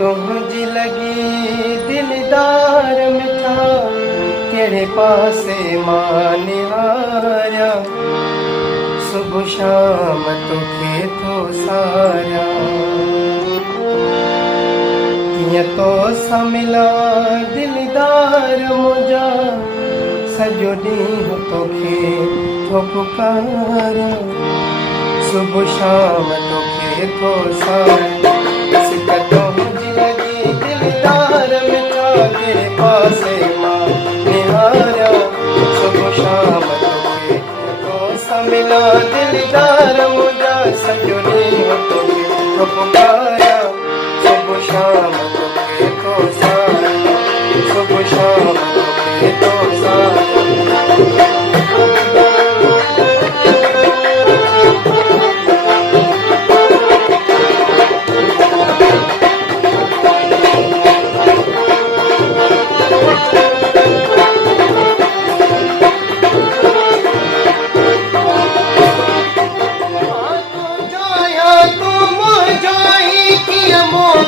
तुझी लगी दिलदार मिठा केड़े पासे मां निहारिया सुबह शाम तोखे थो सारिया कीअं तोसां मिलां दिलदार मुंहिंजा सॼो ॾींहुं तोखे थो पुकारिया सुबह शाम तोखे थो सारिया सिक तुंहिंजी लॻी दिलदार मिठा कहिड़े पासे मां निहारिया सुबह शाम तोखे तोसां मिलां दिलदार मुंहिंजा सॼो ॾींहुं तोखे थो पुकारिया सुबह शाम तोखे थो सारिया सुबह शाम तोखे थो सारिया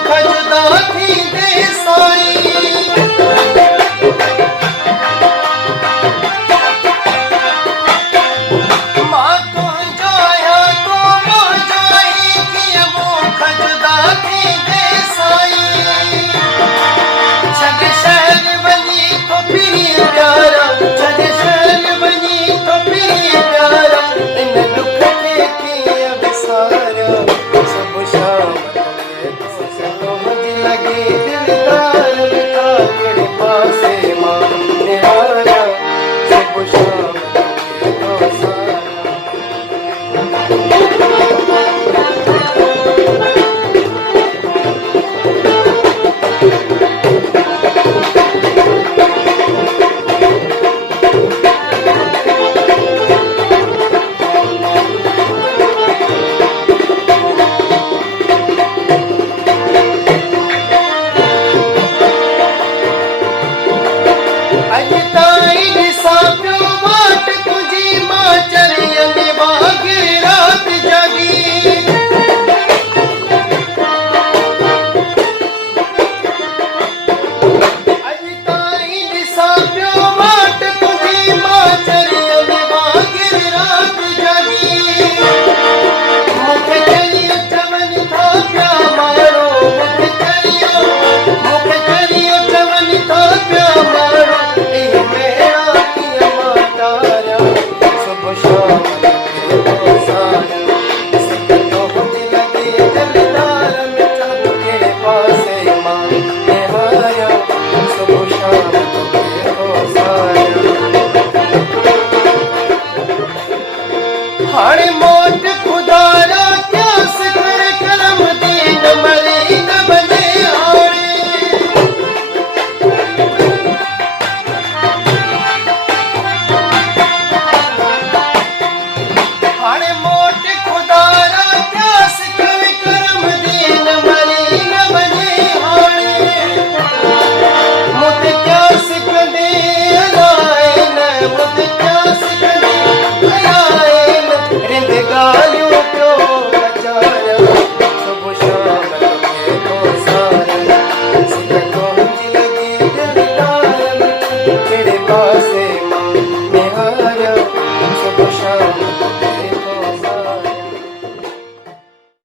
खजदा थी दे साईं